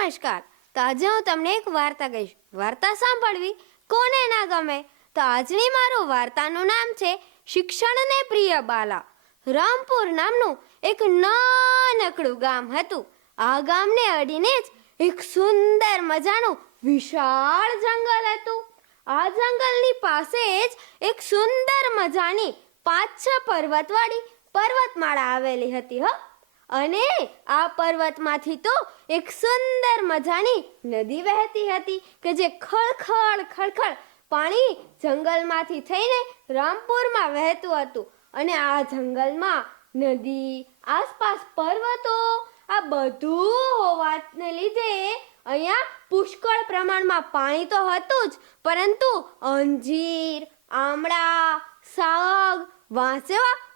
નમસ્કાર. તો આજે હું તમને એક વાર્તા કહીશ. વાર્તા સાંભળવી કોને ના ગમે? તો આજની મારું વાર્તાનું નામ છે શિક્ષણને પ્રિય બાલા. રામપુર નામનું એક નાનકડું ગામ હતું. આ ગામને અડીને જ એક સુંદર મજાનું વિશાળ જંગલ હતું. આ જંગલની પાસે જ એક સુંદર મજાની પાંચ છ પર્વતવાળી પર્વતમાળા આવેલી હતી, હો. અને આ પર્વતમાંથી તો એક સુંદર મજાની નદી વહેતી હતી કે જે ખળખળ ખળખળ પાણી જંગલમાંથી થઈને રામપુરમાં વહેતું હતું. અને આ જંગલમાં નદી, આસપાસ પર્વતો, આ બધું હોવાને લીધે અહીંયા પુષ્કળ પ્રમાણમાં પાણી તો હતું જ, પરંતુ અંજીર, આમળા, સાગ વાંસ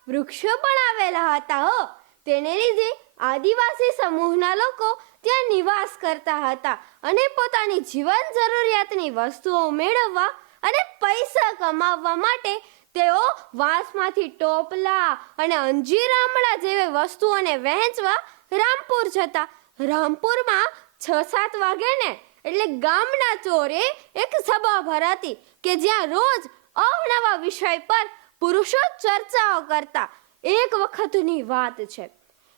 વૃક્ષો પણ આવેલા હતા, હો. તેને લીધે આદિવાસી સમૂહના લોકો ત્યાં નિવાસ કરતા હતા અને પોતાની જીવન જરૂરિયાતની વસ્તુઓ મેળવવા અને પૈસા કમાવવા માટે તેઓ વાંસમાંથી ટોપલા અને અંજીરામડા જેવી વસ્તુઓને વહેંચવા રામપુર જતા. રામપુરમાં છ સાત વાગે ને, એટલે ગામના ચોરે એક સભા ભરાતી કે જ્યાં રોજ અવનવા વિષય પર પુરુષો ચર્ચાઓ કરતા. એક વખતની વાત છે.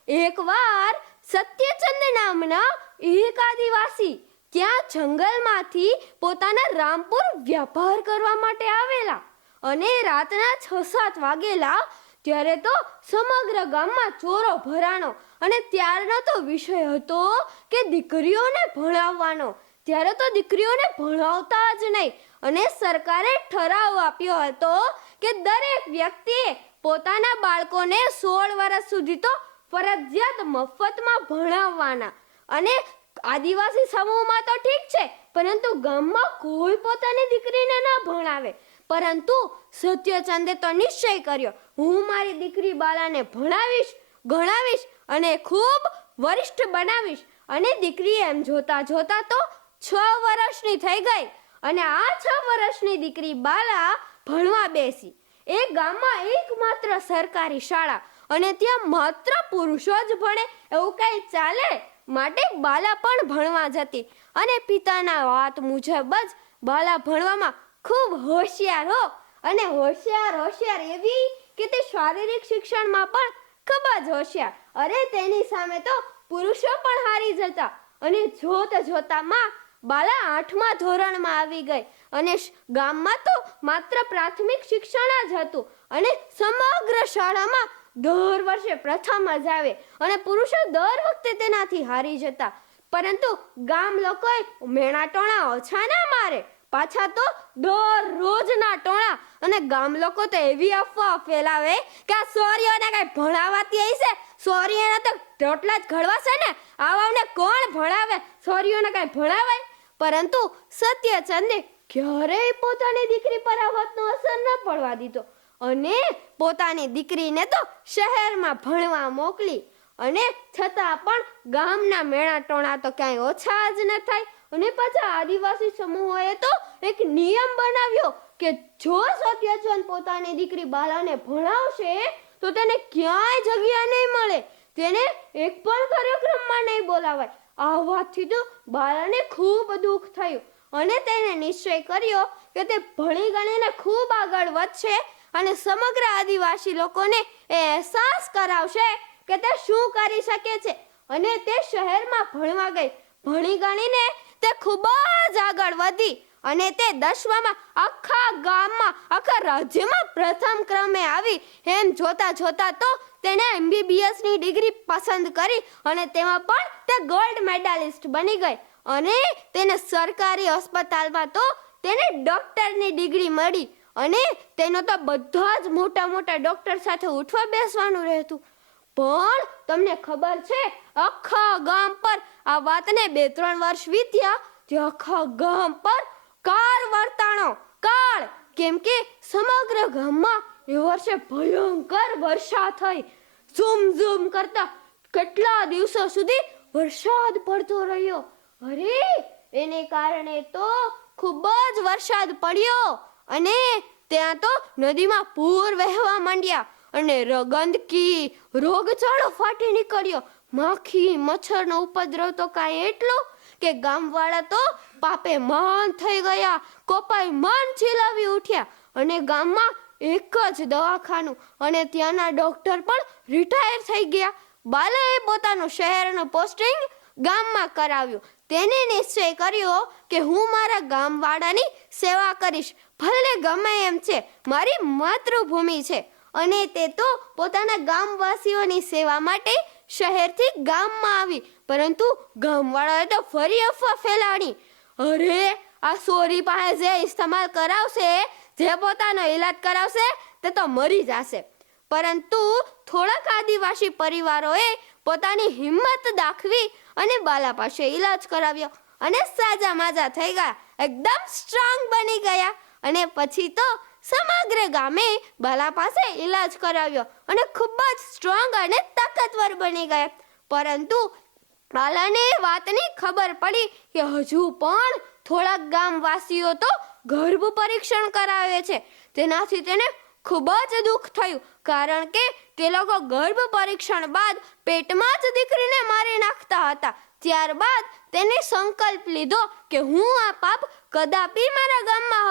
એકવાર સત્યચંદ નામના એક આદિવાસી ત્યાં જંગલમાંથી પોતાના રામપુર વ્યાપાર કરવા માટે આવેલા અને રાતના છ સાત વાગેલા ત્યારે તો સમગ્ર ગામમાં ચોરો ભરાણો અને ત્યારનો તો વિષય હતો કે દીકરીઓને ભણાવવાનો. ત્યારે તો દીકરીઓને ભણાવતા જ નહીં અને સરકારે ઠરાવ આપ્યો હતો કે દરેક વ્યક્તિએ પોતાના બાળકોને સોળ વર્ષ સુધી તો ફરજિયાત મફતમાં ભણાવવાના. અને આદિવાસી સમૂહમાં તો ઠીક છે, પરંતુ ગામમાં કોઈ પોતાની દીકરીને ન ભણાવે. પરંતુ સત્યચંદે તો નિશ્ચય કર્યો, હું મારી દીકરી બાલાને ભણાવીશ, ગણાવીશ અને ખૂબ વરિષ્ઠ બનાવીશ. અને દીકરી એમ જોતા જોતા તો છ વર્ષની થઈ ગઈ અને આ છ વર્ષની દીકરી બાલા ભણવા બેસી. એ ગામમાં એકમાત્ર સરકારી શાળા અને ત્યાં માત્ર પુરુષો જ ભણે એવું કઈ ચાલે? માટે બાલા પણ ભણવા જતી અને પિતાના વાત મુજબ જ બાલા ભણવામાં ખૂબ હોશિયાર હો. અને હોશિયાર હોશિયાર એવી કે તે શારીરિક શિક્ષણમાં પણ ખૂબ જ હોશિયાર. અરે તેની સામે તો પુરુષો પણ હારી જતા અને જોત જોતામાં બાલા આઠમા ધોરણમાં આવી ગઈ અને ગામમાં તો માત્ર પ્રાથમિક શિક્ષણ જ હતું અને સમગ્ર શાળામાં દર વર્ષે પ્રથમ જ આવે અને પુરુષો દર વખતે તેનાથી હારી જતા. પરંતુ ગામ લોકોએ મેણાટોણા ઓછા ના મારે. પાછા તો દરરોજના ટોણા. અને ગામ લોકો તો એવી અફવા ફેલાવે કે આ સોરીઓને કઈ ભણાવાતી હશે સોરીઓને તો રોટલા જ ઘડવાશે ને? આવાને કોણ ભણાવે? સોરીઓને કઈ ભણાવાય? પરંતુ સત્યચંદે ક્યારેય પોતાની દીકરી પર આ વાતનો અસર ન પડવા દીધો. અને પોતાની દીકરીને તો શહેરમાં ભણવા મોકલી. અને છતાં પણ ગામના મેળા ટોણા તો ક્યાંય ઓછા જ ન થાય. અને પાછા આદિવાસી સમૂહોએ તો એક નિયમ બનાવ્યો કે જો સત્યચંદ પોતાની દીકરી બાલાને ભણાવશે, તો તેને ક્યાંય જગ્યા નહીં મળે. તેને એક પણ કાર્યક્રમમાં નહીં બોલાવાય. આ વાતથી તો બાલાને ખૂબ દુઃખ થયું અને તેને નિશ્ચય કર્યો કે તે ભણી ગણીને ખૂબ આગળ વધશે અને સમગ્ર આદિવાસી લોકોને એ અહેસાસ કરાવશે કે તે શું કરી શકે છે. અને તે શહેરમાં ભણવા ગઈ. ભણી ગણીને તે ખૂબ જ આગળ વધી અને તે દસમામાં આખા ગામમાં, આખા રાજ્યમાં પ્રથમ ક્રમે આવી. એમ જોતા જોતા તો તેણે એમબીબીએસની ડિગ્રી પસંદ કરી અને તેમાં પણ તે ગોલ્ડ મેડાલિસ્ટ બની ગઈ. અને તેને સરકારી હોસ્પિટલમાં તો તેને ડોક્ટરની ડિગ્રી મળી. અને તેનો તો બધા જ મોટા મોટા ડોક્ટર સાથે ઉઠવા બેસવાનું રહેતું. પણ તમને ખબર છે, આખા ગામ પર આ વાતને બે ત્રણ વર્ષ વીત્યા તે આખા ગામ પર કાર વર્તાણો, કાળ. કેમ કે સમગ્ર ગામમાં એ વર્ષે ભયંકર વર્ષા થઈ. ઝૂમ ઝૂમ કરતા કેટલા દિવસો સુધી વરસાદ પડતો રહ્યો. અરે, એને કારણે તો ખૂબ જ વરસાદ પડ્યો. અને ત્યાં તો નદીમાં પૂર વહેવા માંડ્યા. અને ગંદકી રોગચાળો ફાટી નીકળ્યો. માખી, મચ્છરનો ઉપદ્રવ તો કાંઈ એટલો કે ગામવાળા તો પાપે મહાન થઈ ગયા. કોપાઈ મન ચીલાવી ઉઠ્યા અને ગામમાં એક જ દવાખાનું અને ત્યાંના ડોક્ટર પણ રિટાયર થઈ ગયા. બાલાએ પોતાનું શહેરનું પોસ્ટિંગ ગામમાં કરાવ્યું. તેને નિશ્ચય કર્યો કે હું મારા ગામવાળાની સેવા કરીશ. ભલે ગમે એમ છે, મારી માતૃભૂમિ છે. અને તે તો પોતાના ગામવાસીઓની સેવા માટે શહેરથી ગામમાં આવી. પરંતુ ગામવાળાએ તો ફરી અફવા ફેલાણી. અરે, આ સોરી પાસે જે ઇસ્તેમાલ કરાવશે, જે પોતાનો ઈલાજ કરાવશે, તે તો મરી જશે. પરંતુ થોડાક આદિવાસી પરિવારોએ પોતાની હિંમત દાખવી અને બાલા પાસે ઈલાજ કરાવ્યો અને સાજા માજા થઈ ગયા. એકદમ સ્ટ્રોંગ બની ગયા. અને પછી તો સમગ્ર ગામે બાલા પાસે ઈલાજ કરાવ્યો અને ખૂબ જ સ્ટ્રોંગ અને તાકાતવર બની ગયા. પરંતુ બાલાને વાતની ખબર પડી કે હજુ પણ થોડાક ગામવાસીઓ તો ગર્ભ પરીક્ષણ કરાવે છે. તેનાથી તેને ખૂબ જ દુઃખ થયું, કારણ કે તે લોકો ગર્ભ પરીક્ષણ બાદ પેટમાં જ દીકરીને મારી નાખતા હતા. ત્યારબાદ તેને સંકલ્પ લીધો કે હું આ પાપ કદાપી મારા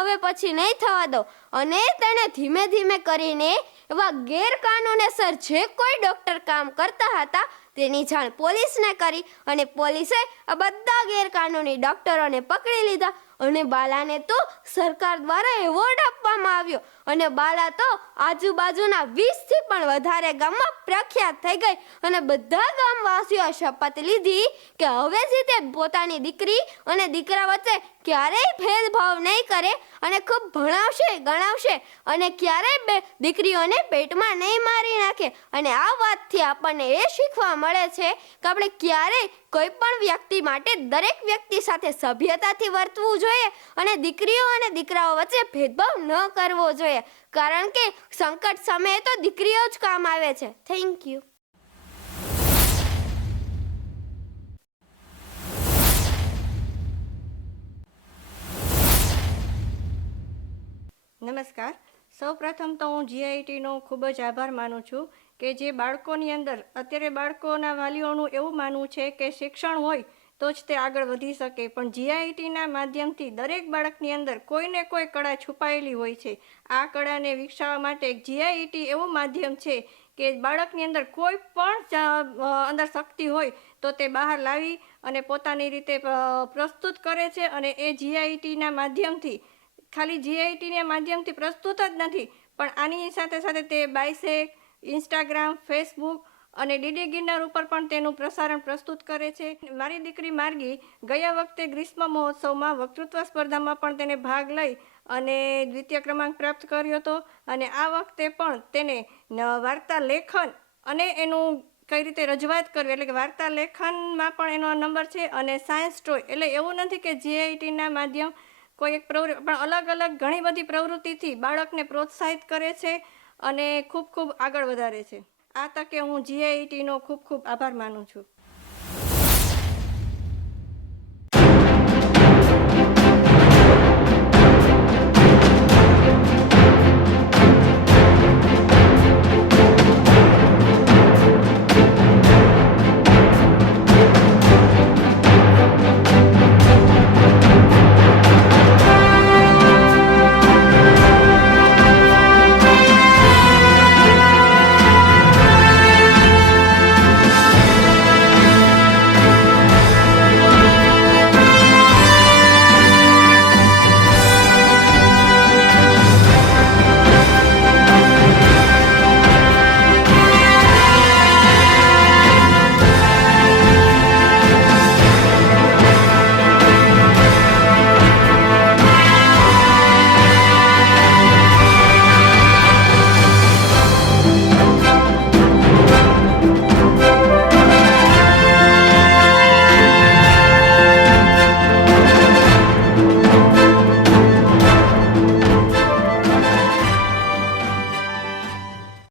હવે પછી નહીં થવા દો. અને તેણે ધીમે ધીમે કરીને એવા ગેરકાનૂનેસર જે કોઈ ડોક્ટર કામ કરતા હતા તેની જાણ પોલીસને કરી અને પોલીસે આ બધા ગેરકાનૂની ડોક્ટરોને પકડી લીધા અને બાલાને તો સરકાર દ્વારા એવોર્ડ આપવામાં આવ્યો. અને બાલા તો આજુબાજુના વીસથી પણ વધારે ગામમાં પ્રખ્યાત થઈ ગઈ અને બધા ગામવાસીઓ શપથ લીધી કે હવેથી તે પોતાની દીકરી અને દીકરા વચ્ચે ક્યારેય ભેદભાવ નહીં કરે અને ખૂબ ભણાવશે, ગણાવશે અને ક્યારેય બે દીકરીઓને પેટમાં નહીં મારી નાખે. અને આ વાતથી આપણને એ શીખવા મળે છે કે આપણે ક્યારેય કોઈ પણ વ્યક્તિ માટે દરેક વ્યક્તિ સાથે સભ્યતાથી વર્તવું જોઈએ અને દીકરીઓ અને દીકરાઓ વચ્ચે ભેદભાવ ન કરવો જોઈએ. કારણ કે સંકટ સમયે તો દીકરીઓ જ કામ આવે છે. થેન્ક યુ નમસ્કાર. સૌપ્રથમ તો હું જીઆઈટીનો ખૂબ જ આભાર માનું છું કે જે બાળકોની અંદર, અત્યારે બાળકોના વાલીઓનું એવું માનવું છે કે શિક્ષણ હોય તો જ તે આગળ વધી શકે. પણ જીઆઈટીના માધ્યમથી દરેક બાળકની અંદર કોઈને કોઈ કળા છુપાયેલી હોય છે. આ કળાને વિકસાવવા માટે જીઆઈટી એવું માધ્યમ છે કે બાળકની અંદર કોઈ પણ અંદર શક્તિ હોય તો તે બહાર લાવી અને પોતાની રીતે પ્રસ્તુત કરે છે અને એ જીઆઈટીના માધ્યમથી, ખાલી જીઆઈટીના માધ્યમથી પ્રસ્તુત જ નથી, પણ આની સાથે સાથે તે બાયસેક ઇન્સ્ટાગ્રામ ફેસબુક અને ડીડી ગિરનાર ઉપર પણ તેનું પ્રસારણ પ્રસ્તુત કરે છે. મારી દીકરી માર્ગી ગયા વખતે ગ્રીષ્મ મહોત્સવમાં વક્તૃત્વ સ્પર્ધામાં પણ તેને ભાગ લઈ અને દ્વિતીય ક્રમાંક પ્રાપ્ત કર્યો હતો અને આ વખતે પણ તેને વાર્તા લેખન અને એનું કઈ રીતે રજૂઆત કરવી એટલે કે વાર્તા લેખનમાં પણ એનો નંબર છે અને સાયન્સ સ્ટોય એટલે એવું નથી કે જીઆઈટીના માધ્યમ કોઈ એક પ્રવૃત્તિ પણ અલગ અલગ ઘણી બધી પ્રવૃત્તિથી બાળકને પ્રોત્સાહિત કરે છે અને ખૂબ ખૂબ આગળ વધારે છે. આ તકે હું જીઆઈટીનો ખૂબ ખૂબ આભાર માનું છું.